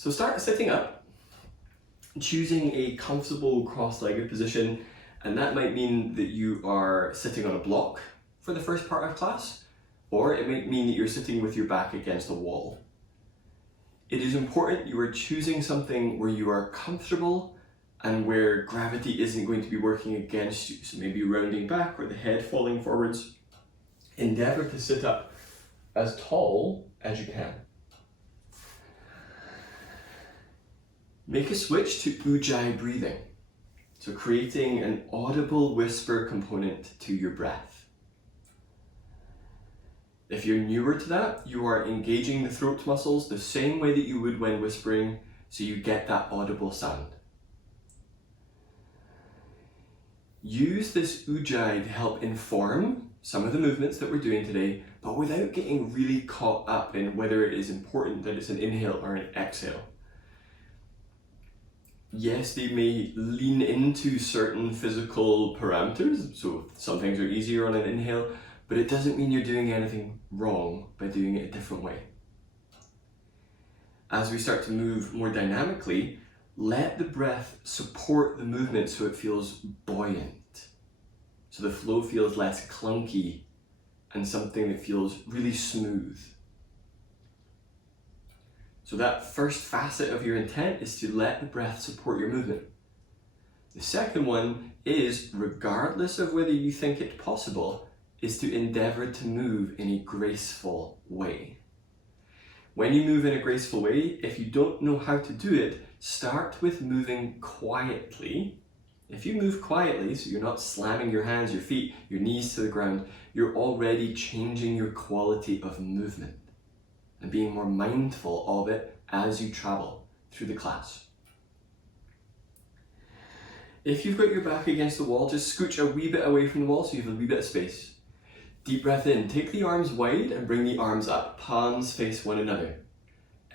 So start sitting up, choosing a comfortable cross-legged position, and that might mean that you are sitting on a block for the first part of class, or it might mean that you're sitting with your back against a wall. It is important you are choosing something where you are comfortable and where gravity isn't going to be working against you. So maybe rounding back or the head falling forwards. Endeavour to sit up as tall as you can. Make a switch to ujjayi breathing. So creating an audible whisper component to your breath. If you're newer to that, you are engaging the throat muscles the same way that you would when whispering, so you get that audible sound. Use this ujjayi to help inform some of the movements that we're doing today, but without getting really caught up in whether it is important that it's an inhale or an exhale. Yes, they may lean into certain physical parameters, so some things are easier on an inhale, but it doesn't mean you're doing anything wrong by doing it a different way. As we start to move more dynamically, let the breath support the movement so it feels buoyant. So the flow feels less clunky and something that feels really smooth. So that first facet of your intent is to let the breath support your movement. The second one is, regardless of whether you think it possible, is to endeavour to move in a graceful way. When you move in a graceful way, if you don't know how to do it, start with moving quietly. If you move quietly, so you're not slamming your hands, your feet, your knees to the ground, you're already changing your quality of movement and being more mindful of it as you travel through the class. If you've got your back against the wall, just scooch a wee bit away from the wall so you have a wee bit of space. Deep breath in, take the arms wide and bring the arms up, palms face one another.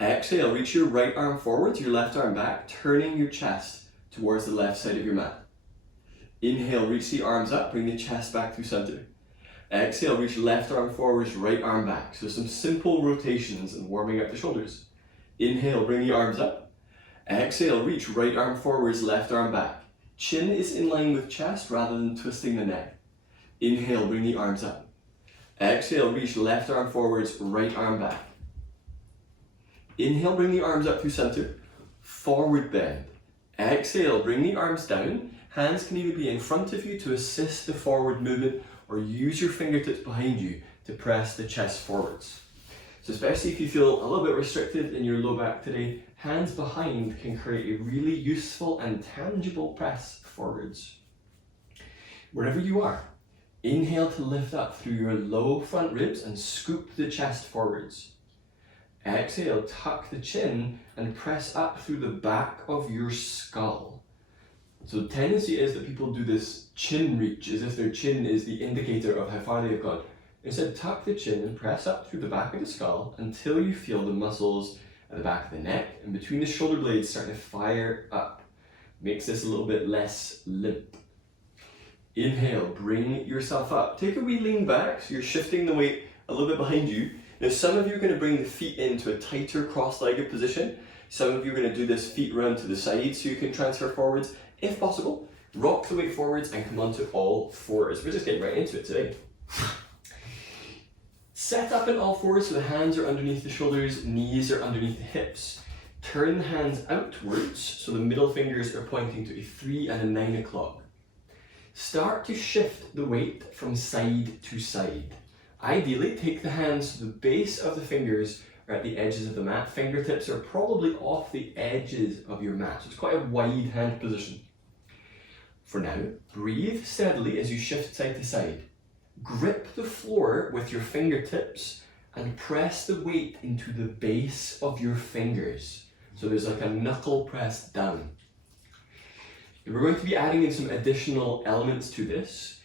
Exhale, reach your right arm forwards, your left arm back, turning your chest towards the left side of your mat. Inhale, reach the arms up, bring the chest back through center. Exhale, reach left arm forwards, right arm back. So some simple rotations and warming up the shoulders. Inhale, bring the arms up. Exhale, reach right arm forwards, left arm back. Chin is in line with chest rather than twisting the neck. Inhale, bring the arms up. Exhale, reach left arm forwards, right arm back. Inhale, bring the arms up through center. Forward bend. Exhale, bring the arms down. Hands can either be in front of you to assist the forward movement or use your fingertips behind you to press the chest forwards. So especially if you feel a little bit restricted in your low back today, hands behind can create a really useful and tangible press forwards. Wherever you are, inhale to lift up through your low front ribs and scoop the chest forwards. Exhale, tuck the chin and press up through the back of your skull. So the tendency is that people do this chin reach as if their chin is the indicator of how far they've gone. Instead, tuck the chin and press up through the back of the skull until you feel the muscles at the back of the neck and between the shoulder blades starting to fire up. Makes this a little bit less limp. Inhale, bring yourself up. Take a wee lean back, so you're shifting the weight a little bit behind you. Now some of you are going to bring the feet into a tighter cross-legged position. Some of you are going to do this feet round to the side so you can transfer forwards. If possible, rock the weight forwards and come onto all fours. We're just getting right into it today. Set up in all fours so the hands are underneath the shoulders, knees are underneath the hips. Turn the hands outwards so the middle fingers are pointing to a 3 and a 9 o'clock. Start to shift the weight from side to side. Ideally, take the hands to the base of the fingers or at the edges of the mat. Fingertips are probably off the edges of your mat, so it's quite a wide hand position. For now, breathe steadily as you shift side to side. Grip the floor with your fingertips and press the weight into the base of your fingers. So there's like a knuckle press down. We're going to be adding in some additional elements to this.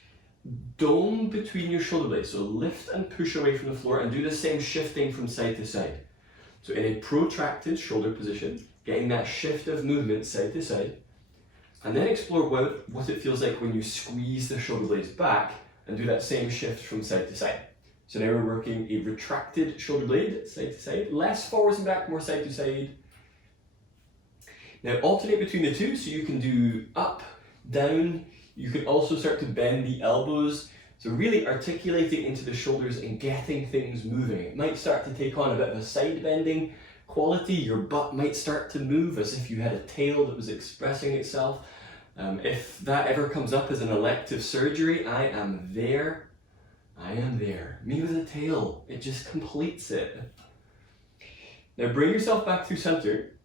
Dome between your shoulder blades, so lift and push away from the floor and do the same shifting from side to side. So in a protracted shoulder position, getting that shift of movement side to side, and then explore what it feels like when you squeeze the shoulder blades back and do that same shift from side to side. So now we're working a retracted shoulder blade, side to side, less forwards and back, more side to side, Now alternate between the two, so you can do up, down. You can also start to bend the elbows. So really articulating into the shoulders and getting things moving. It might start to take on a bit of a side bending quality. Your butt might start to move as if you had a tail that was expressing itself. If that ever comes up as an elective surgery, I am there. I am there. Me with a tail. It just completes it. Now bring yourself back through center.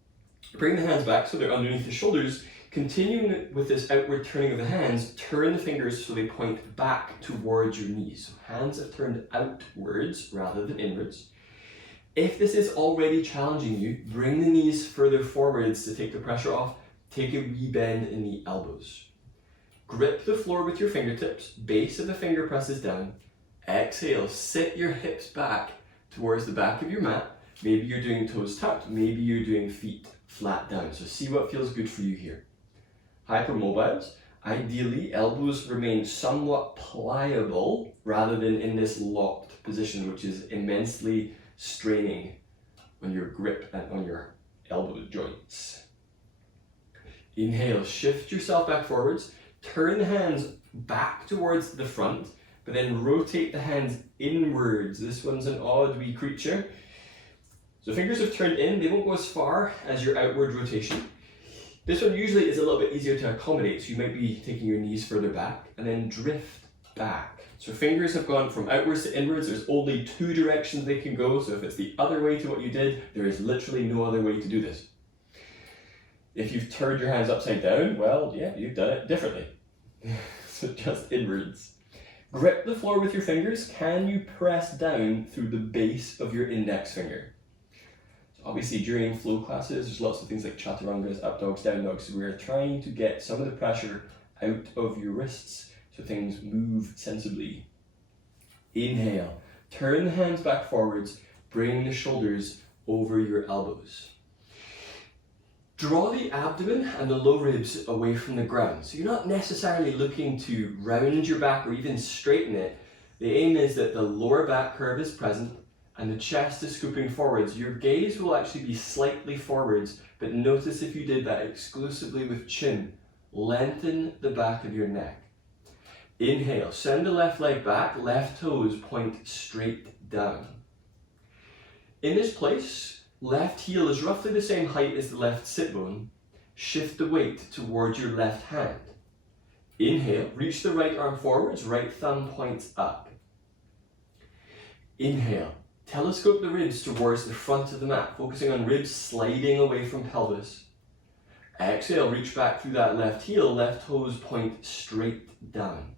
Bring the hands back so they're underneath the shoulders. Continuing with this outward turning of the hands, turn the fingers so they point back towards your knees. So hands have turned outwards rather than inwards. If this is already challenging you, bring the knees further forwards to take the pressure off. Take a wee bend in the elbows. Grip the floor with your fingertips, base of the finger presses down. Exhale, sit your hips back towards the back of your mat. Maybe you're doing toes tucked, maybe you're doing feet flat down. So see what feels good for you here. Hypermobiles, ideally elbows remain somewhat pliable rather than in this locked position, which is immensely straining on your grip and on your elbow joints. Inhale, shift yourself back forwards, turn the hands back towards the front, but then rotate the hands inwards. This one's an odd wee creature. So fingers have turned in, they won't go as far as your outward rotation. This one usually is a little bit easier to accommodate, so you might be taking your knees further back and then drift back. So fingers have gone from outwards to inwards. There's only two directions they can go, so if it's the other way to what you did, there is literally no other way to do this. If you've turned your hands upside down, well, yeah, you've done it differently. So just inwards. Grip the floor with your fingers. Can you press down through the base of your index finger? Obviously, during flow classes, there's lots of things like chaturangas, up dogs, down dogs. So we're trying to get some of the pressure out of your wrists so things move sensibly. Inhale, turn the hands back forwards, bring the shoulders over your elbows. Draw the abdomen and the low ribs away from the ground. So you're not necessarily looking to round your back or even straighten it. The aim is that the lower back curve is present and the chest is scooping forwards. Your gaze will actually be slightly forwards, but notice if you did that exclusively with chin. Lengthen the back of your neck. Inhale, send the left leg back, left toes point straight down. In this place, left heel is roughly the same height as the left sit bone. Shift the weight towards your left hand. Inhale, reach the right arm forwards, right thumb points up. Inhale, telescope the ribs towards the front of the mat, focusing on ribs sliding away from pelvis. Exhale, reach back through that left heel, left toes point straight down.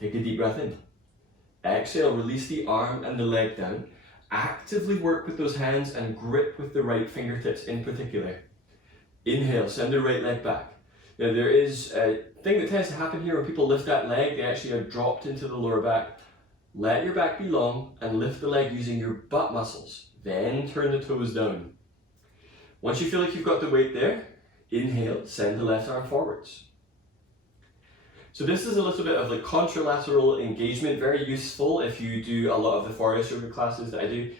Take a deep breath in. Exhale, release the arm and the leg down. Actively work with those hands and grip with the right fingertips in particular. Inhale, send the right leg back. Now there is a thing that tends to happen here when people lift that leg, they actually are dropped into the lower back. Let your back be long and lift the leg using your butt muscles. Then turn the toes down. Once you feel like you've got the weight there, inhale, send the left arm forwards. So this is a little bit of like contralateral engagement, very useful if you do a lot of the forest yoga classes that I do.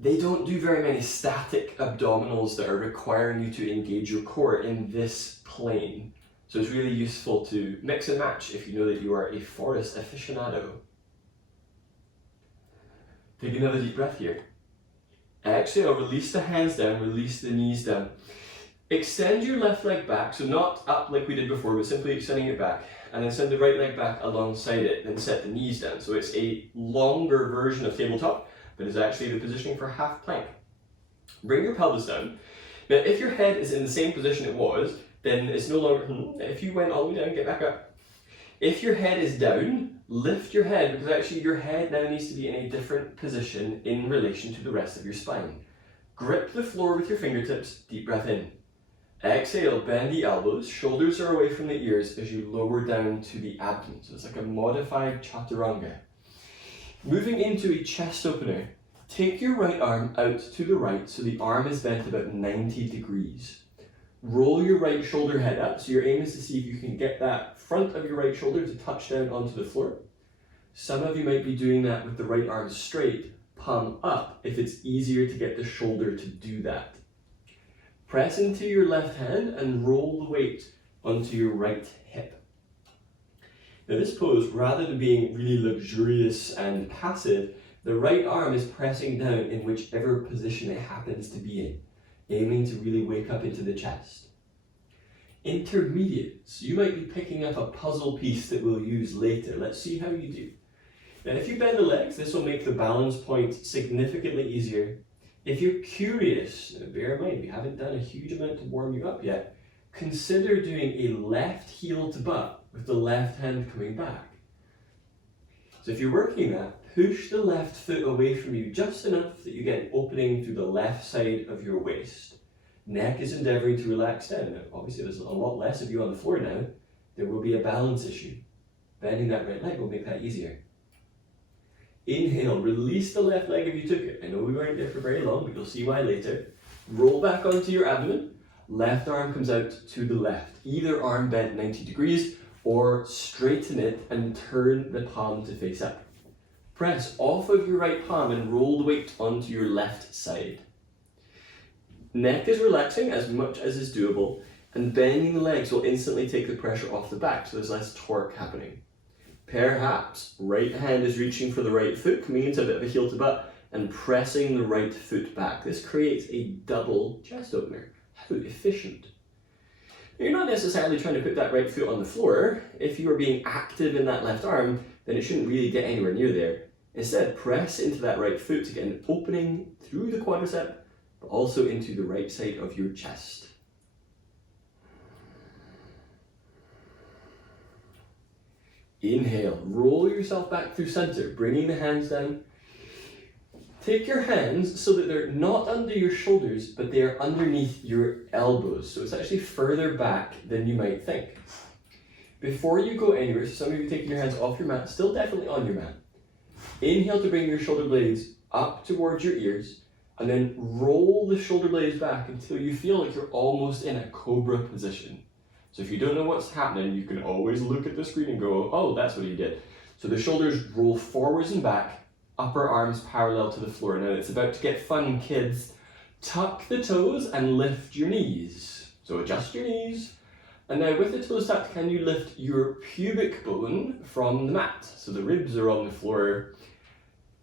They don't do very many static abdominals that are requiring you to engage your core in this plane. So it's really useful to mix and match if you know that you are a forest aficionado. Take another deep breath here. Exhale, release the hands down, release the knees down. Extend your left leg back, so not up like we did before, but simply extending it back. And then send the right leg back alongside it, then set the knees down. So it's a longer version of tabletop, but it's actually the positioning for half plank. Bring your pelvis down. Now, if your head is in the same position it was, then it's no longer, if you went all the way down, get back up. If your head is down, lift your head, because actually your head now needs to be in a different position in relation to the rest of your spine. Grip the floor with your fingertips, deep breath in. Exhale, bend the elbows, shoulders are away from the ears as you lower down to the abdomen. So it's like a modified chaturanga. Moving into a chest opener, take your right arm out to the right so the arm is bent about 90 degrees. Roll your right shoulder head up, so your aim is to see if you can get that front of your right shoulder to touch down onto the floor. Some of you might be doing that with the right arm straight, palm up, if it's easier to get the shoulder to do that. Press into your left hand and roll the weight onto your right hip. Now this pose, rather than being really luxurious and passive, the right arm is pressing down in whichever position it happens to be in, aiming to really wake up into the chest. Intermediates, you might be picking up a puzzle piece that we'll use later. Let's see how you do. Now if you bend the legs, this will make the balance point significantly easier. If you're curious, now bear in mind we haven't done a huge amount to warm you up yet, consider doing a left heel to butt with the left hand coming back. So if you're working that, push the left foot away from you just enough that you get an opening through the left side of your waist. Neck is endeavouring to relax down. Now, obviously there's a lot less of you on the floor now. There will be a balance issue. Bending that right leg will make that easier. Inhale, release the left leg if you took it. I know we weren't there for very long, but you'll see why later. Roll back onto your abdomen. Left arm comes out to the left. Either arm bent 90 degrees or straighten it and turn the palm to face up. Press off of your right palm and roll the weight onto your left side. Neck is relaxing as much as is doable, and bending the legs will instantly take the pressure off the back, so there's less torque happening. Perhaps right hand is reaching for the right foot, coming into a bit of a heel to butt, and pressing the right foot back. This creates a double chest opener. How efficient. You're not necessarily trying to put that right foot on the floor. If you are being active in that left arm, then it shouldn't really get anywhere near there. Instead, press into that right foot to get an opening through the quadricep, but also into the right side of your chest. Inhale, roll yourself back through center, bringing the hands down. Take your hands so that they're not under your shoulders, but they are underneath your elbows. So it's actually further back than you might think. Before you go anywhere, so some of you taking your hands off your mat, still definitely on your mat. Inhale to bring your shoulder blades up towards your ears, and then roll the shoulder blades back until you feel like you're almost in a cobra position. So if you don't know what's happening, you can always look at the screen and go, oh, that's what he did. So the shoulders roll forwards and back, upper arms parallel to the floor. Now it's about to get fun, kids. Tuck the toes and lift your knees. So adjust your knees. And now with the toes tucked, can you lift your pubic bone from the mat? So the ribs are on the floor.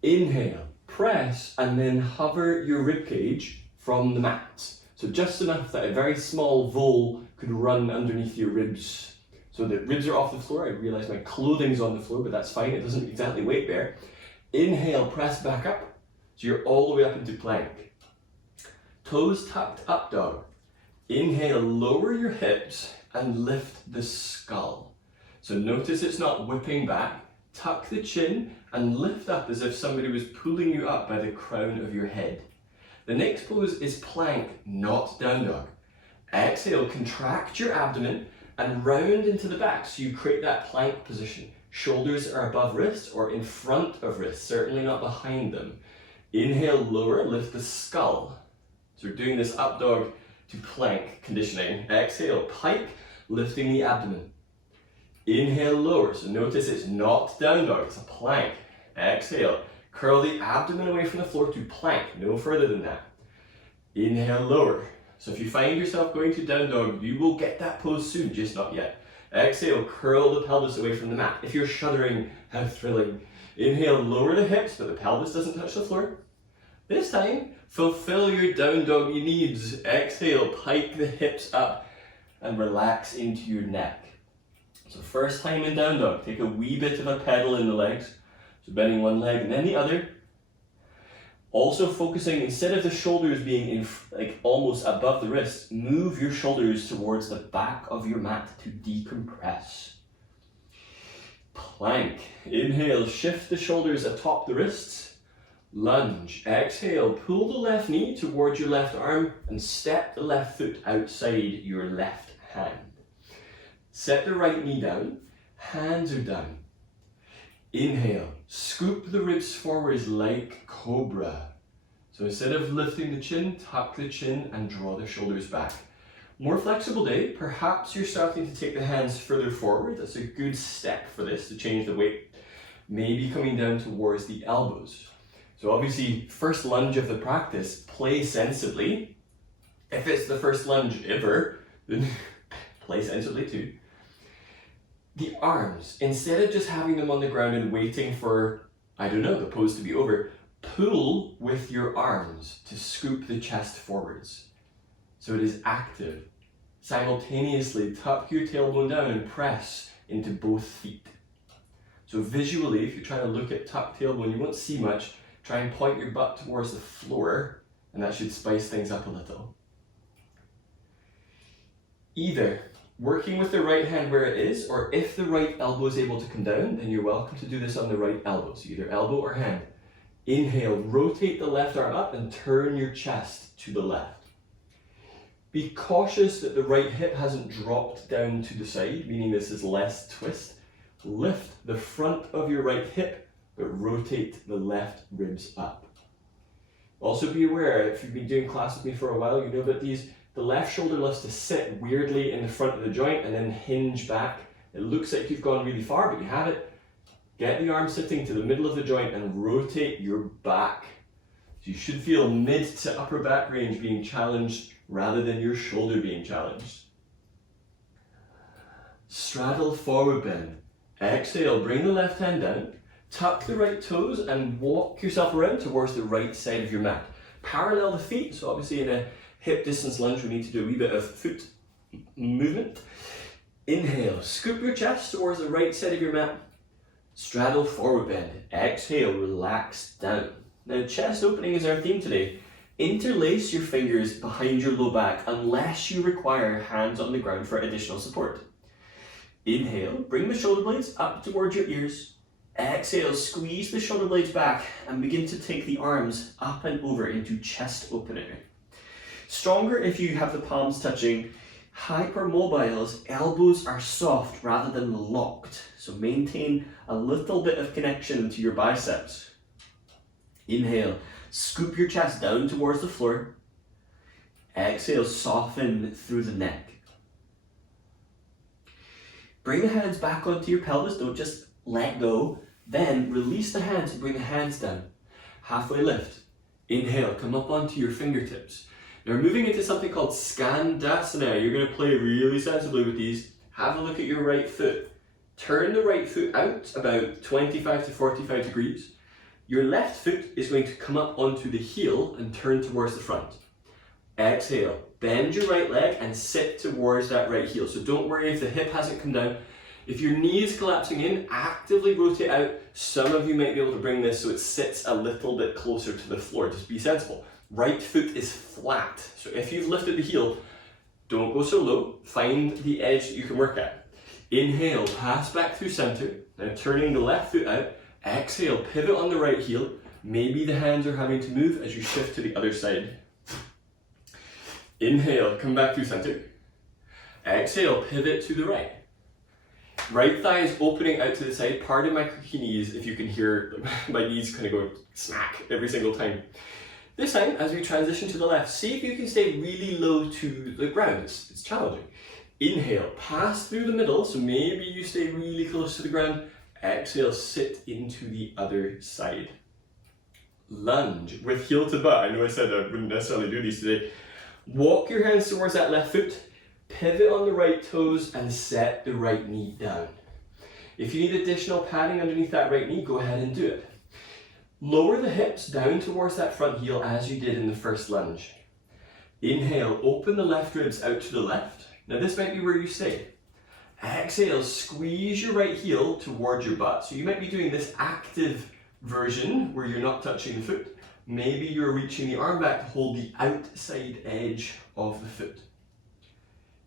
Inhale, press, and then hover your rib cage from the mat. So just enough that a very small vole could run underneath your ribs. So the ribs are off the floor. I realise my clothing's on the floor, but that's fine. It doesn't exactly weight bear. Inhale, press back up. So you're all the way up into plank. Toes tucked, up dog. Inhale, lower your hips and lift the skull. So notice it's not whipping back. Tuck the chin and lift up as if somebody was pulling you up by the crown of your head. The next pose is plank, not down dog. Exhale, contract your abdomen and round into the back so you create that plank position. Shoulders are above wrists or in front of wrists, certainly not behind them. Inhale, lower, lift the skull. So we're doing this up dog to plank conditioning. Exhale, pike, lifting the abdomen. Inhale, lower. So notice it's not down dog, it's a plank. Exhale, curl the abdomen away from the floor to plank, no further than that. Inhale, lower. So if you find yourself going to down dog, you will get that pose soon, just not yet. Exhale, curl the pelvis away from the mat. If you're shuddering, how thrilling. Inhale, lower the hips, but the pelvis doesn't touch the floor. This time, fulfill your down doggy needs. Exhale, pike the hips up and relax into your neck. So first time in down dog, take a wee bit of a pedal in the legs. So bending one leg and then the other. Also focusing, instead of the shoulders being almost above the wrists, move your shoulders towards the back of your mat to decompress. Plank. Inhale, shift the shoulders atop the wrists. Lunge. Exhale, pull the left knee towards your left arm and step the left foot outside your left hand. Set the right knee down, hands are down. Inhale, scoop the ribs forwards like cobra. So instead of lifting the chin, tuck the chin and draw the shoulders back. More flexible day, perhaps you're starting to take the hands further forward. That's a good step for this to change the weight. Maybe coming down towards the elbows. So obviously, first lunge of the practice, play sensibly. If it's the first lunge ever, then play sensibly too. The arms, instead of just having them on the ground and waiting for, I don't know, the pose to be over, pull with your arms to scoop the chest forwards. So it is active. Simultaneously tuck your tailbone down and press into both feet. So visually, if you're trying to look at tucked tailbone, you won't see much. Try and point your butt towards the floor, and that should spice things up a little. Either working with the right hand where it is, or if the right elbow is able to come down, then you're welcome to do this on the right elbow, so either elbow or hand. Inhale, rotate the left arm up and turn your chest to the left. Be cautious that the right hip hasn't dropped down to the side, meaning this is less twist. Lift the front of your right hip, but rotate the left ribs up. Also be aware, if you've been doing class with me for a while, you know about these. The left shoulder loves to sit weirdly in the front of the joint and then hinge back. It looks like you've gone really far, but you haven't. Get the arm sitting to the middle of the joint and rotate your back. So you should feel mid to upper back range being challenged rather than your shoulder being challenged. Straddle forward bend. Exhale, bring the left hand down, tuck the right toes and walk yourself around towards the right side of your mat. Parallel the feet, so obviously in a hip distance lunge we need to do a wee bit of foot movement. Inhale, scoop your chest towards the right side of your mat. Straddle forward bend. Exhale, relax down. Now chest opening is our theme today. Interlace your fingers behind your low back unless you require hands on the ground for additional support. Inhale, bring the shoulder blades up towards your ears. Exhale, squeeze the shoulder blades back and begin to take the arms up and over into chest opening. Stronger if you have the palms touching. Hypermobiles, elbows are soft rather than locked, so maintain a little bit of connection to your biceps. Inhale, scoop your chest down towards the floor. Exhale, soften through the neck. Bring the hands back onto your pelvis, don't just let go. Then release the hands and bring the hands down. Halfway lift. Inhale, come up onto your fingertips. Now we're moving into something called Skandasana. You're going to play really sensibly with these. Have a look at your right foot. Turn the right foot out about 25 to 45 degrees. Your left foot is going to come up onto the heel and turn towards the front. Exhale, bend your right leg and sit towards that right heel. So don't worry if the hip hasn't come down. If your knee is collapsing in, actively rotate out. Some of you might be able to bring this so it sits a little bit closer to the floor. Just be sensible. Right foot is flat. So if you've lifted the heel, don't go so low. Find the edge that you can work at. Inhale, pass back through center. Now turning the left foot out. Exhale, pivot on the right heel. Maybe the hands are having to move as you shift to the other side. Inhale, come back through center. Exhale, pivot to the right. Right thigh is opening out to the side. Pardon my creaky knees if you can hear my knees kind of go smack every single time. This time, as we transition to the left, see if you can stay really low to the ground. It's challenging. Inhale, pass through the middle, so maybe you stay really close to the ground. Exhale, sit into the other side. Lunge with heel to butt. I know I said I wouldn't necessarily do these today. Walk your hands towards that left foot, pivot on the right toes and set the right knee down. If you need additional padding underneath that right knee, go ahead and do it. Lower the hips down towards that front heel as you did in the first lunge. Inhale, open the left ribs out to the left. Now this might be where you stay. Exhale, squeeze your right heel towards your butt. So you might be doing this active version where you're not touching the foot. Maybe you're reaching the arm back to hold the outside edge of the foot.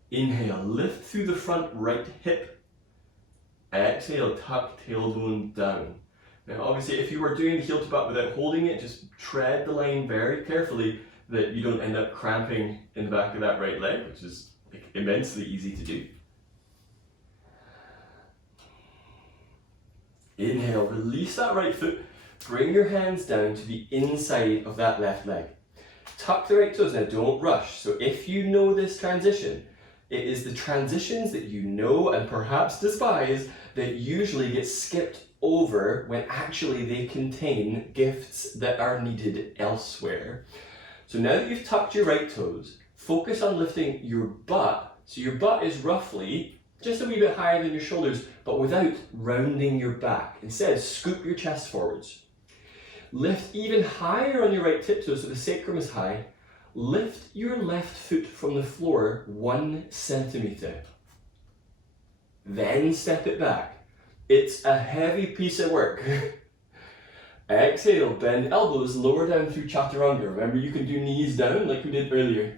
Inhale, lift through the front right hip. Exhale, tuck tailbone down. Now obviously if you were doing the heel to butt without holding it, just tread the line very carefully that you don't end up cramping in the back of that right leg, which is immensely easy to do. Inhale, release that right foot. Bring your hands down to the inside of that left leg. Tuck the right toes. Now don't rush. So if you know this transition, it is the transitions that you know and perhaps despise that usually get skipped over when actually they contain gifts that are needed elsewhere. So now that you've tucked your right toes, Focus on lifting your butt. So your butt is roughly just a wee bit higher than your shoulders, but without rounding your back. Instead, scoop your chest forwards. Lift even higher on your right tiptoe so the sacrum is high. Lift your left foot from the floor 1 centimetre. Then step it back. It's a heavy piece of work. Exhale, bend elbows, lower down through chaturanga. Remember, you can do knees down like we did earlier.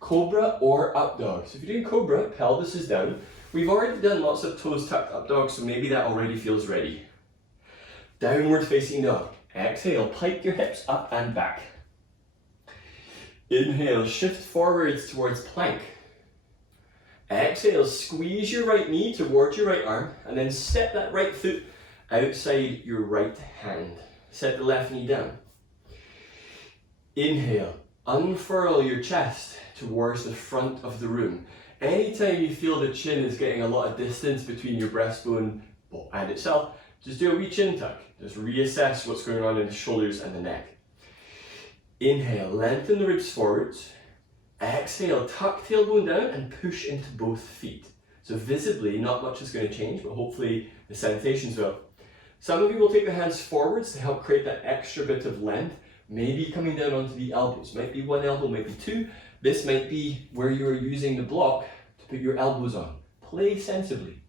Cobra or up dog. So if you're doing cobra, pelvis is down. We've already done lots of toes tucked up dog, so maybe that already feels ready. Downward facing dog. Exhale, pike your hips up and back. Inhale, shift forwards towards plank. Exhale, squeeze your right knee towards your right arm, and then step that right foot outside your right hand. Set the left knee down. Inhale, unfurl your chest towards the front of the room. Anytime you feel the chin is getting a lot of distance between your breastbone and itself, just do a wee chin tuck. Just reassess what's going on in the shoulders and the neck. Inhale, lengthen the ribs forwards. Exhale, tuck tailbone down and push into both feet. So visibly, not much is going to change, but hopefully the sensations will. Some of you will take the hands forwards to help create that extra bit of length, maybe coming down onto the elbows. Might be one elbow, maybe two. This might be where you are using the block to put your elbows on. Play sensibly.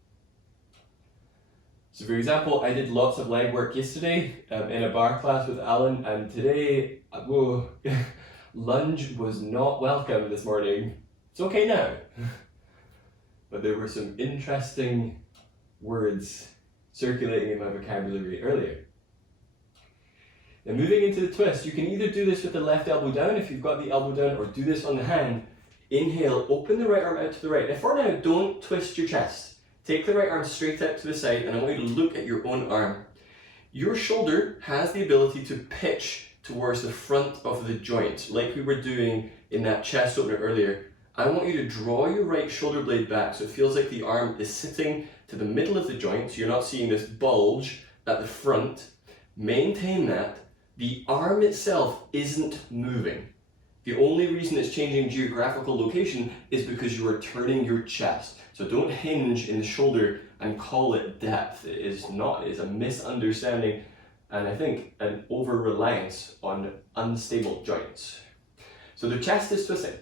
So for example, I did lots of leg work yesterday in a bar class with Alan, and today, lunge was not welcome this morning. It's okay now. But there were some interesting words circulating in my vocabulary earlier. Now moving into the twist, you can either do this with the left elbow down if you've got the elbow down, or do this on the hand. Inhale, open the right arm out to the right. Now for now, don't twist your chest. Take the right arm straight out to the side, and I want you to look at your own arm. Your shoulder has the ability to pitch towards the front of the joint, like we were doing in that chest opener earlier. I want you to draw your right shoulder blade back so it feels like the arm is sitting to the middle of the joint, so you're not seeing this bulge at the front. Maintain that. The arm itself isn't moving. The only reason it's changing geographical location is because you are turning your chest. So don't hinge in the shoulder and call it depth. It is not. It is a misunderstanding, and I think an over-reliance on unstable joints. So the chest is twisting.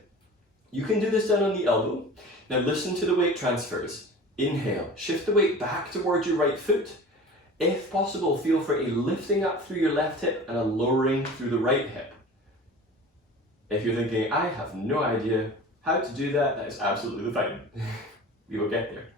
You can do this down on the elbow. Now listen to the weight transfers. Inhale, shift the weight back towards your right foot. If possible, feel for a lifting up through your left hip and a lowering through the right hip. If you're thinking, I have no idea how to do that, that is absolutely fine. We will get there.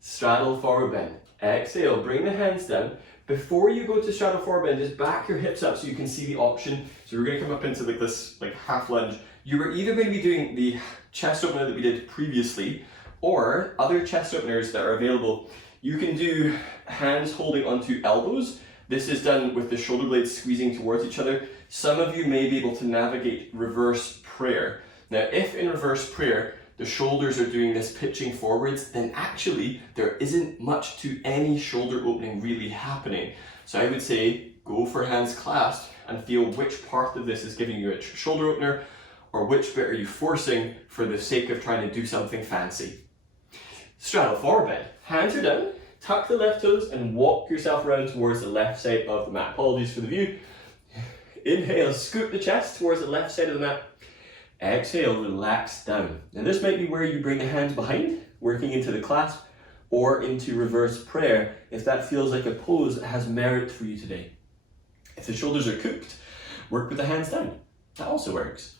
Straddle forward bend. Exhale, bring the hands down. Before you go to straddle forward bend, just back your hips up so you can see the option. So we're going to come up into like this half lunge. You were either going to be doing the chest opener that we did previously, or other chest openers that are available. You can do hands holding onto elbows. This is done with the shoulder blades squeezing towards each other. Some of you may be able to navigate reverse prayer. Now, if in reverse prayer, the shoulders are doing this pitching forwards, then actually there isn't much to any shoulder opening really happening. So I would say go for hands clasped and feel which part of this is giving you a shoulder opener, or which bit are you forcing for the sake of trying to do something fancy. Straddle forward bend. Hands are down, tuck the left toes and walk yourself around towards the left side of the mat. Apologies for the view. Inhale, scoop the chest towards the left side of the mat. Exhale, relax down. And this might be where you bring the hands behind, working into the clasp, or into reverse prayer, if that feels like a pose that has merit for you today. If the shoulders are cooked, work with the hands down. That also works.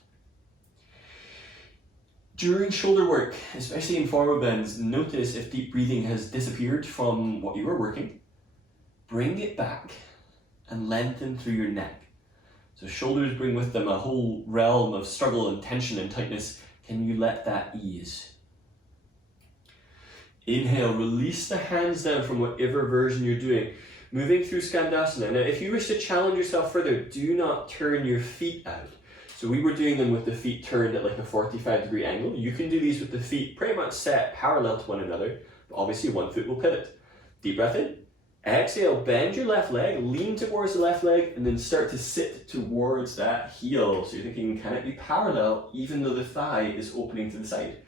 During shoulder work, especially in forward bends, notice if deep breathing has disappeared from what you were working. Bring it back and lengthen through your neck. So shoulders bring with them a whole realm of struggle and tension and tightness. Can you let that ease? Inhale, release the hands down from whatever version you're doing. Moving through Skandasana. Now, if you wish to challenge yourself further, do not turn your feet out. So we were doing them with the feet turned at like a 45-degree angle. You can do these with the feet pretty much set parallel to one another, but obviously one foot will pivot. Deep breath in. Exhale, bend your left leg, lean towards the left leg, and then start to sit towards that heel. So you're thinking, can it be parallel even though the thigh is opening to the side?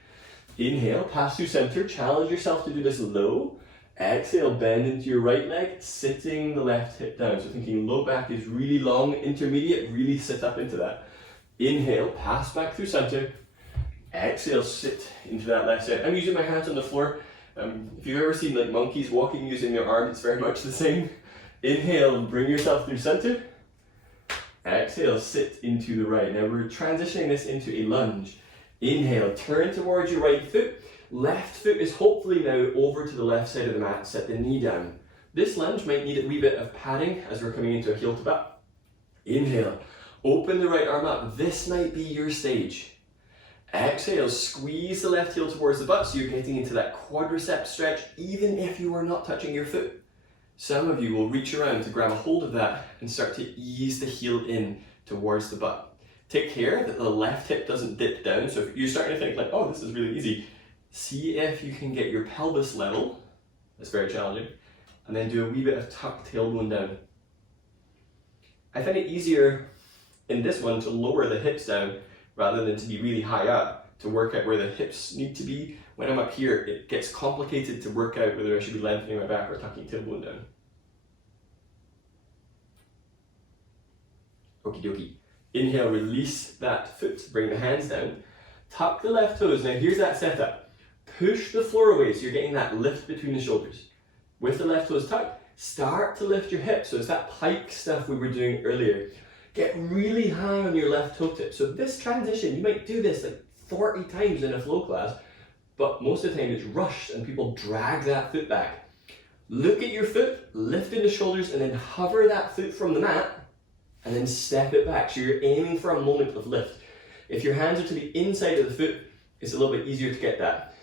Inhale, pass through center, challenge yourself to do this low. Exhale, bend into your right leg, sitting the left hip down. So thinking low back is really long, intermediate, really sit up into that. Inhale, pass back through center. Exhale, sit into that left side. I'm using my hands on the floor. If you've ever seen like monkeys walking using their arms, it's very much the same. Inhale, bring yourself through center. Exhale, sit into the right. Now we're transitioning this into a lunge. Inhale, turn towards your right foot. Left foot is hopefully now over to the left side of the mat. Set the knee down. This lunge might need a wee bit of padding as we're coming into a heel to butt. Inhale, open the right arm up. This might be your stage. Exhale, squeeze the left heel towards the butt so you're getting into that quadricep stretch even if you are not touching your foot. Some of you will reach around to grab a hold of that and start to ease the heel in towards the butt. Take care that the left hip doesn't dip down, so if you're starting to think like, oh, this is really easy, see if you can get your pelvis level. That's very challenging. And then do a wee bit of tuck tailbone down. I find it easier in this one to lower the hips down rather than to be really high up to work out where the hips need to be. When I'm up here, it gets complicated to work out whether I should be lengthening my back or tucking tailbone down. Okie dokie. Inhale, release that foot, bring the hands down. Tuck the left toes. Now here's that setup. Push the floor away so you're getting that lift between the shoulders. With the left toes tucked, start to lift your hips. So it's that pike stuff we were doing earlier. Get really high on your left toe tip. So this transition, you might do this like 40 times in a flow class, but most of the time it's rushed and people drag that foot back. Look at your foot, lift in the shoulders, and then hover that foot from the mat, and then step it back. So you're aiming for a moment of lift. If your hands are to the inside of the foot, it's a little bit easier to get that.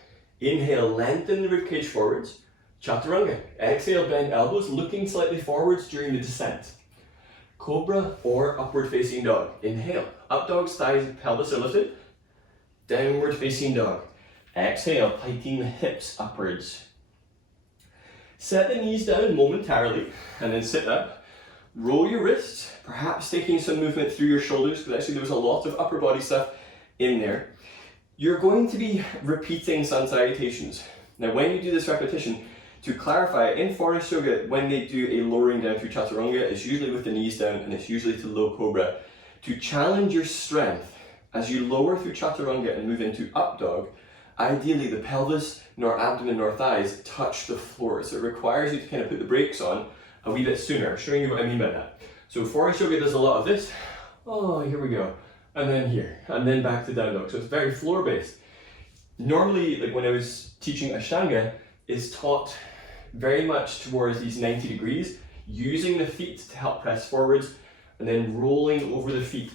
Inhale, lengthen the ribcage forwards. Chaturanga. Exhale, bend elbows, looking slightly forwards during the descent. Cobra or upward facing dog. Inhale, up dog's thighs, pelvis are lifted. Downward facing dog. Exhale, piking the hips upwards. Set the knees down momentarily and then sit up. Roll your wrists, perhaps taking some movement through your shoulders because actually there was a lot of upper body stuff in there. You're going to be repeating sun salutations. Now when you do this repetition, to clarify, in Forest Yoga, when they do a lowering down through Chaturanga, it's usually with the knees down and it's usually to low cobra. To challenge your strength, as you lower through Chaturanga and move into up dog, ideally the pelvis, nor abdomen, nor thighs touch the floor. So it requires you to kind of put the brakes on a wee bit sooner. I'm showing you what I mean by that. So Forest Yoga does a lot of this. Oh, here we go. And then here, and then back to down dog. So it's very floor based. Normally, like when I was teaching Ashtanga, is taught very much towards these 90 degrees, using the feet to help press forwards, and then rolling over the feet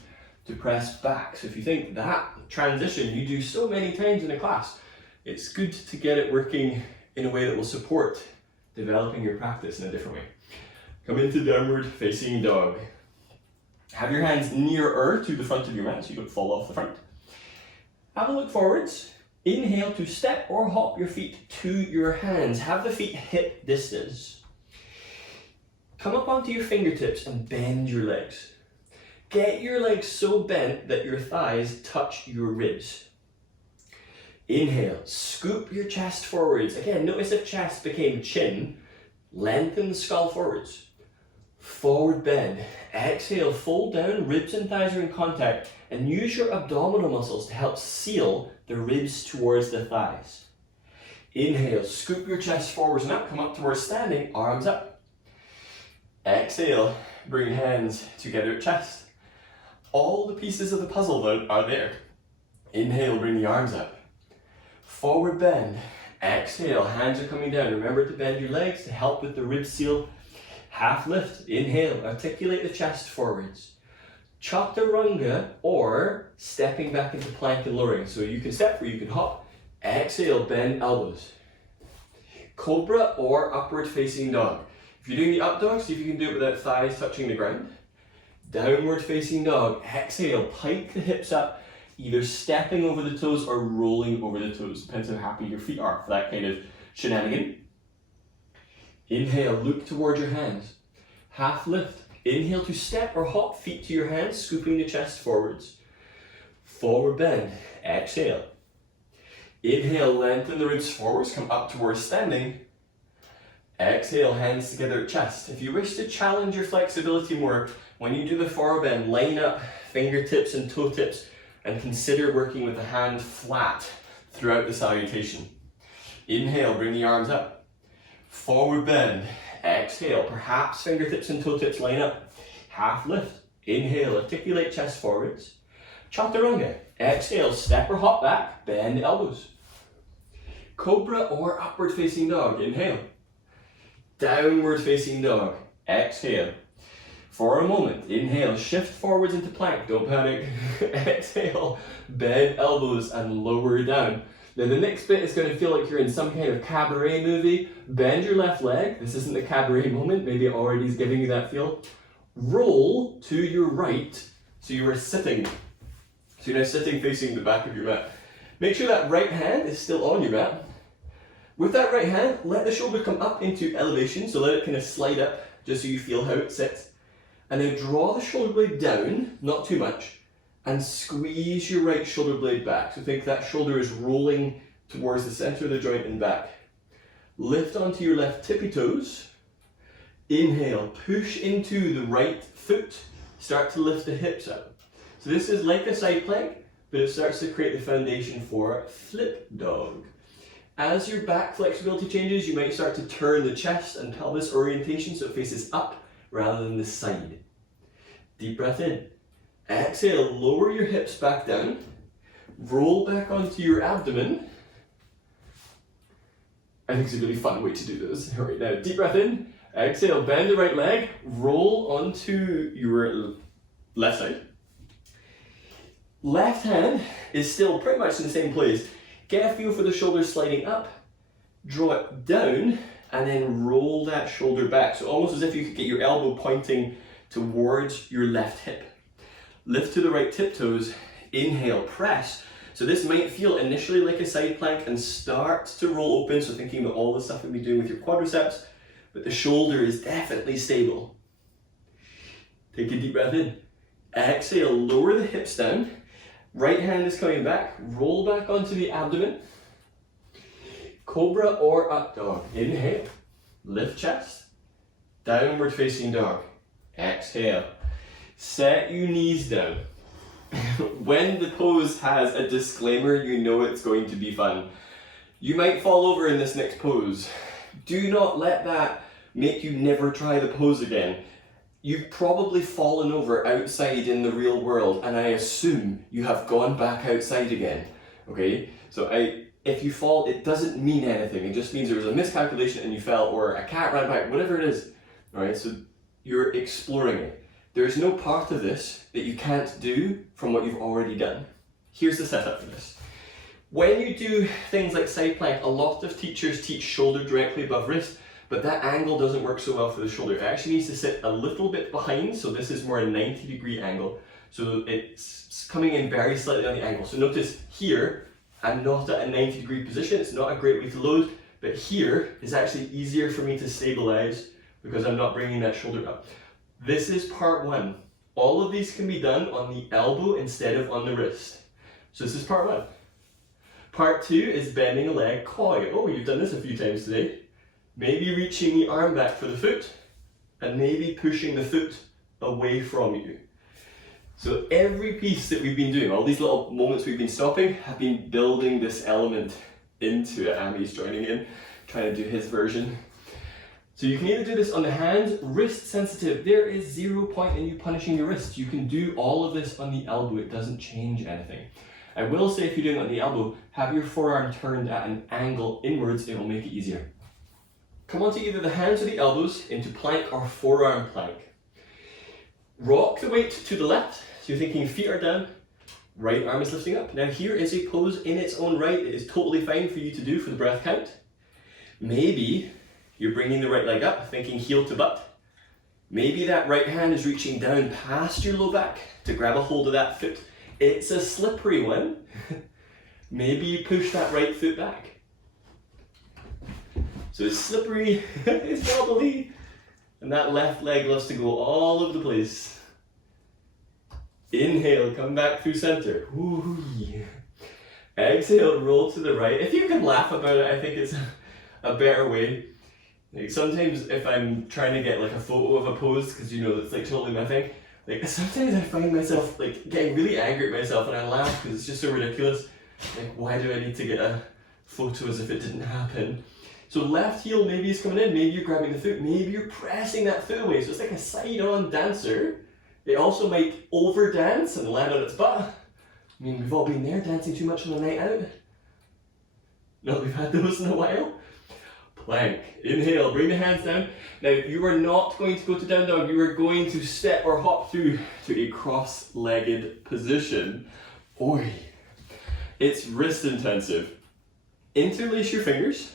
to press back. So if you think that transition you do so many times in a class, it's good to get it working in a way that will support developing your practice in a different way. Come into downward facing dog. Have your hands nearer to the front of your mat so you don't fall off the front. Have a look forwards. Inhale to step or hop your feet to your hands. Have the feet hip distance. Come up onto your fingertips and bend your legs. Get your legs so bent that your thighs touch your ribs. Inhale, scoop your chest forwards. Again, notice if chest became chin, lengthen the skull forwards. Forward bend. Exhale, fold down, ribs and thighs are in contact, and use your abdominal muscles to help seal the ribs towards the thighs. Inhale, scoop your chest forwards and up, come up towards standing, arms up. Exhale, bring hands together at chest. All the pieces of the puzzle though are there. Inhale, bring the arms up. Forward bend. Exhale, hands are coming down. Remember to bend your legs to help with the rib seal. Half lift. Inhale, articulate the chest forwards. Chaturanga or stepping back into plank and lowering. So you can step or you can hop. Exhale, bend elbows. Cobra or upward facing dog. If you're doing the up dog, see if you can do it without thighs touching the ground. Downward facing dog. Exhale, pike the hips up, either stepping over the toes or rolling over the toes. Depends how happy your feet are for that kind of shenanigan. Inhale, look toward your hands. Half lift. Inhale to step or hop, feet to your hands, scooping the chest forwards. Forward bend. Exhale. Inhale, lengthen the ribs forwards, come up towards standing. Exhale, hands together at chest. If you wish to challenge your flexibility more, when you do the forward bend, line up fingertips and toe tips and consider working with the hand flat throughout the salutation. Inhale, bring the arms up. Forward bend. Exhale, perhaps fingertips and toe tips line up. Half lift. Inhale, articulate chest forwards. Chaturanga. Exhale, step or hop back, bend elbows. Cobra or upward facing dog. Inhale. Downward facing dog. Exhale. For a moment, inhale, shift forwards into plank, don't panic. Exhale, bend elbows and lower down. Now the next bit is going to feel like you're in some kind of cabaret movie. Bend your left leg. This isn't the cabaret moment, maybe it already is giving you that feel. Roll to your right, so you are sitting. So you're now sitting facing the back of your mat. Make sure that right hand is still on your mat. With that right hand, let the shoulder come up into elevation, so let it kind of slide up, just so you feel how it sits. And then draw the shoulder blade down, not too much, and squeeze your right shoulder blade back. So think that shoulder is rolling towards the center of the joint and back. Lift onto your left tippy toes. Inhale, push into the right foot. Start to lift the hips up. So this is like a side plank, but it starts to create the foundation for flip dog. As your back flexibility changes, you might start to turn the chest and pelvis orientation so it faces up rather than the side. Deep breath in. Exhale, lower your hips back down. Roll back onto your abdomen. I think it's a really fun way to do this. All right, now deep breath in. Exhale, bend the right leg. Roll onto your left side. Left hand is still pretty much in the same place. Get a feel for the shoulders sliding up. Draw it down. And then roll that shoulder back. So almost as if you could get your elbow pointing towards your left hip. Lift to the right tiptoes. Inhale, press. So this might feel initially like a side plank and start to roll open. So thinking about all the stuff you'll be doing with your quadriceps, but the shoulder is definitely stable. Take a deep breath in. Exhale, lower the hips down. Right hand is coming back. Roll back onto the abdomen. Cobra or up dog. Inhale, lift chest, downward facing dog. Exhale, set your knees down. When the pose has a disclaimer, you know it's going to be fun. You might fall over in this next pose. Do not let that make you never try the pose again. You've probably fallen over outside in the real world, and I assume you have gone back outside again. Okay, so if you fall, it doesn't mean anything. It just means there was a miscalculation and you fell, or a cat ran by, whatever it is. All right, so you're exploring it. There's no part of this that you can't do from what you've already done. Here's the setup for this. When you do things like side plank, a lot of teachers teach shoulder directly above wrist, but that angle doesn't work so well for the shoulder. It actually needs to sit a little bit behind, so this is more a 90-degree angle. So it's coming in very slightly on the angle. So notice here, I'm not at a 90-degree position. It's not a great way to load, but here is actually easier for me to stabilize because I'm not bringing that shoulder up. This is part one. All of these can be done on the elbow instead of on the wrist. So this is part one. Part two is bending a leg coy. Oh, you've done this a few times today. Maybe reaching the arm back for the foot and maybe pushing the foot away from you. So every piece that we've been doing, all these little moments we've been stopping, have been building this element into it. Ami's joining in, trying to do his version. So you can either do this on the hands, wrist sensitive. There is 0 point in you punishing your wrist. You can do all of this on the elbow. It doesn't change anything. I will say if you're doing it on the elbow, have your forearm turned at an angle inwards. It will make it easier. Come onto either the hands or the elbows into plank or forearm plank. Rock the weight to the left. So you're thinking feet are down, right arm is lifting up. Now here is a pose in its own right. It is totally fine for you to do for the breath count. Maybe you're bringing the right leg up, thinking heel to butt. Maybe that right hand is reaching down past your low back to grab a hold of that foot. It's a slippery one. Maybe you push that right foot back. So it's slippery, it's wobbly, and that left leg loves to go all over the place. Inhale, come back through center. Ooh, yeah. Exhale, roll to the right. If you can laugh about it, I think it's a better way. Like sometimes if I'm trying to get like a photo of a pose, because you know that's like totally my thing, like sometimes I find myself like getting really angry at myself and I laugh because it's just so ridiculous. Like, why do I need to get a photo as if it didn't happen? So left heel maybe is coming in, maybe you're grabbing the foot, maybe you're pressing that foot away. So it's like a side-on dancer. It also might over-dance and land on its butt. I mean, we've all been there, dancing too much on a night out. Not we've had those in a while. Plank. Inhale, bring the hands down. Now, you are not going to go to down dog. You are going to step or hop through to a cross-legged position. Oi. It's wrist intensive. Interlace your fingers.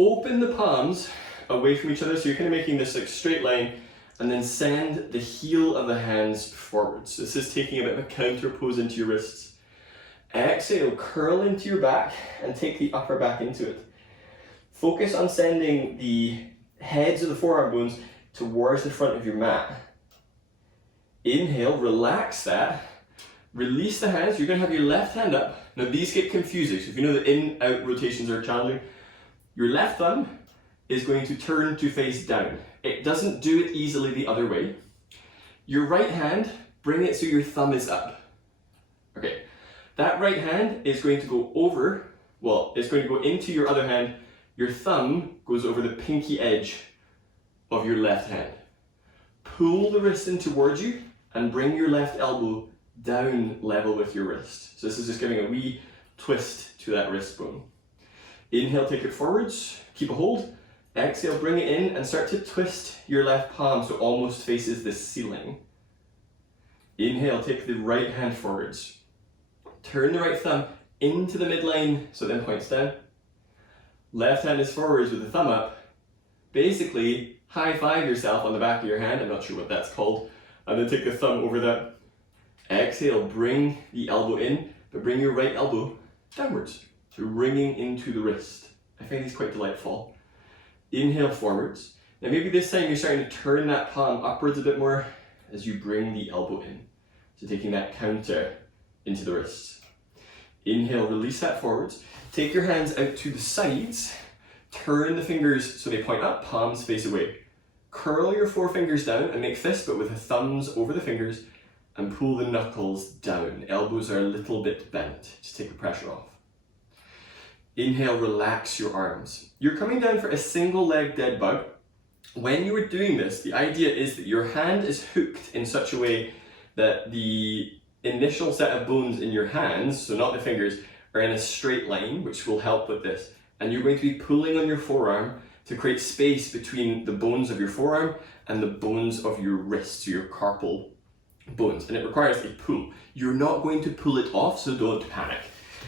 Open the palms away from each other, so you're kind of making this like straight line, and then send the heel of the hands forwards. This is taking a bit of a counter pose into your wrists. Exhale, curl into your back and take the upper back into it. Focus on sending the heads of the forearm bones towards the front of your mat. Inhale, relax that. Release the hands. You're going to have your left hand up. Now these get confusing, so if you know that in-out rotations are challenging, your left thumb is going to turn to face down. It doesn't do it easily the other way. Your right hand, bring it so your thumb is up. Okay, that right hand is going to go over, well, it's going to go into your other hand. Your thumb goes over the pinky edge of your left hand. Pull the wrist in towards you and bring your left elbow down level with your wrist. So this is just giving a wee twist to that wrist bone. Inhale, take it forwards, keep a hold. Exhale, bring it in and start to twist your left palm so it almost faces the ceiling. Inhale, take the right hand forwards. Turn the right thumb into the midline so it then points down. Left hand is forwards with the thumb up. Basically, high five yourself on the back of your hand, I'm not sure what that's called, and then take the thumb over that. Exhale, bring the elbow in, but bring your right elbow downwards. So ringing into the wrist. I find these quite delightful. Inhale forwards. Now maybe this time you're starting to turn that palm upwards a bit more as you bring the elbow in. So taking that counter into the wrist. Inhale, release that forwards. Take your hands out to the sides. Turn the fingers so they point up, palms face away. Curl your forefingers down and make fists, but with the thumbs over the fingers, and pull the knuckles down. Elbows are a little bit bent. Just take the pressure off. Inhale, relax your arms. You're coming down for a single leg dead bug. When you are doing this, the idea is that your hand is hooked in such a way that the initial set of bones in your hands, so not the fingers, are in a straight line, which will help with this. And you're going to be pulling on your forearm to create space between the bones of your forearm and the bones of your wrist, so your carpal bones. And it requires a pull. You're not going to pull it off, so don't panic.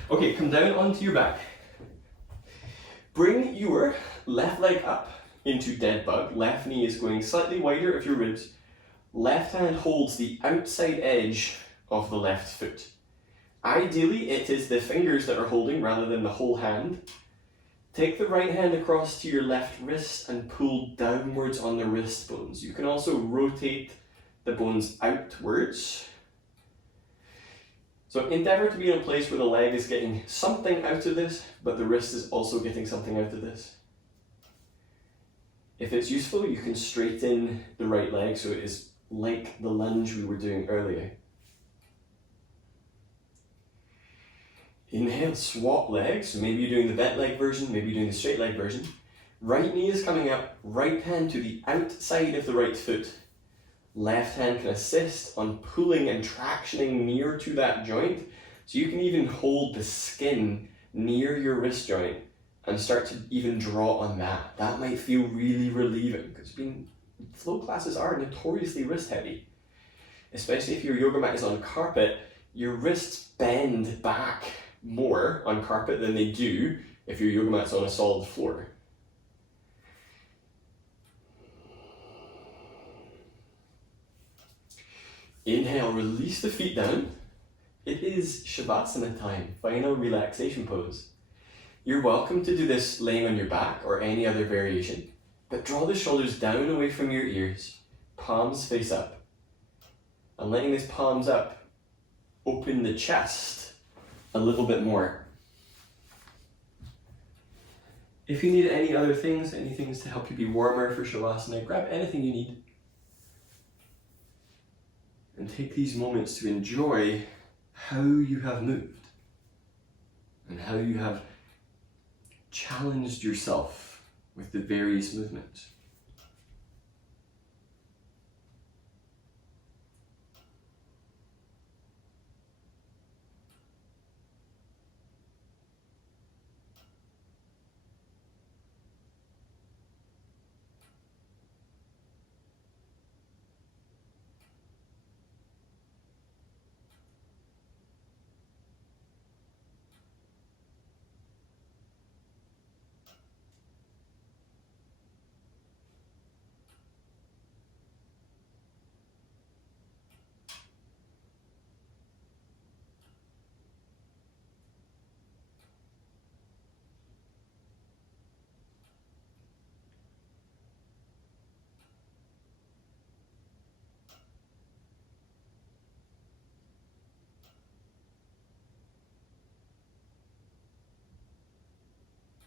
Okay, come down onto your back. Bring your left leg up into dead bug. Left knee is going slightly wider of your ribs. Left hand holds the outside edge of the left foot. Ideally, it is the fingers that are holding rather than the whole hand. Take the right hand across to your left wrist and pull downwards on the wrist bones. You can also rotate the bones outwards. So endeavour to be in a place where the leg is getting something out of this, but the wrist is also getting something out of this. If it's useful, you can straighten the right leg so it is like the lunge we were doing earlier. Inhale, swap legs. So maybe you're doing the bent leg version, maybe you're doing the straight leg version. Right knee is coming up, right hand to the outside of the right foot. Left hand can assist on pulling and tractioning near to that joint. So you can even hold the skin near your wrist joint and start to even draw on that. That might feel really relieving because flow classes are notoriously wrist heavy. Especially if your yoga mat is on carpet, your wrists bend back more on carpet than they do if your yoga mat's on a solid floor. Inhale, release the feet down. It is Shavasana time, final relaxation pose. You're welcome to do this laying on your back or any other variation, but draw the shoulders down away from your ears, palms face up. And letting these palms up, open the chest a little bit more. If you need any other things, any things to help you be warmer for Shavasana, grab anything you need. And take these moments to enjoy how you have moved and how you have challenged yourself with the various movements.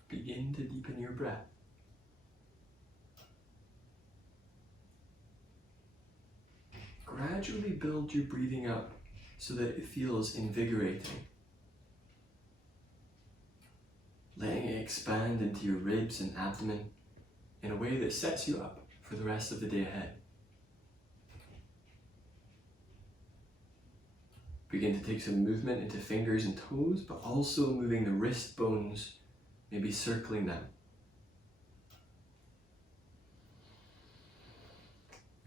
Begin to deepen your breath. Gradually build your breathing up so that it feels invigorating. Letting it expand into your ribs and abdomen in a way that sets you up for the rest of the day ahead. Begin to take some movement into fingers and toes, but also moving the wrist bones, maybe circling them.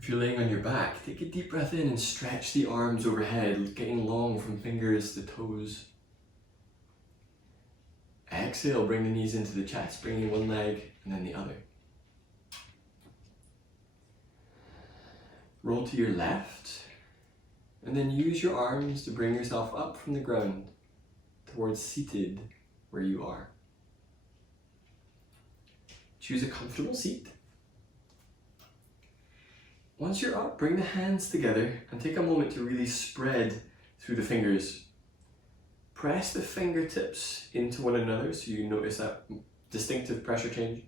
If you're laying on your back, take a deep breath in and stretch the arms overhead, getting long from fingers to toes. Exhale, bring the knees into the chest, bringing one leg and then the other. Roll to your left, and then use your arms to bring yourself up from the ground towards seated where you are. Choose a comfortable seat. Once you're up, bring the hands together and take a moment to really spread through the fingers. Press the fingertips into one another so you notice that distinctive pressure change.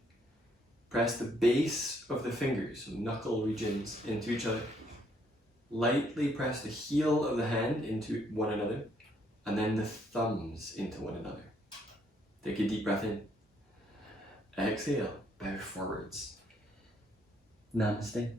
Press the base of the fingers, so knuckle regions, into each other. Lightly press the heel of the hand into one another, and then the thumbs into one another. Take a deep breath in. Exhale, bow forwards. Namaste.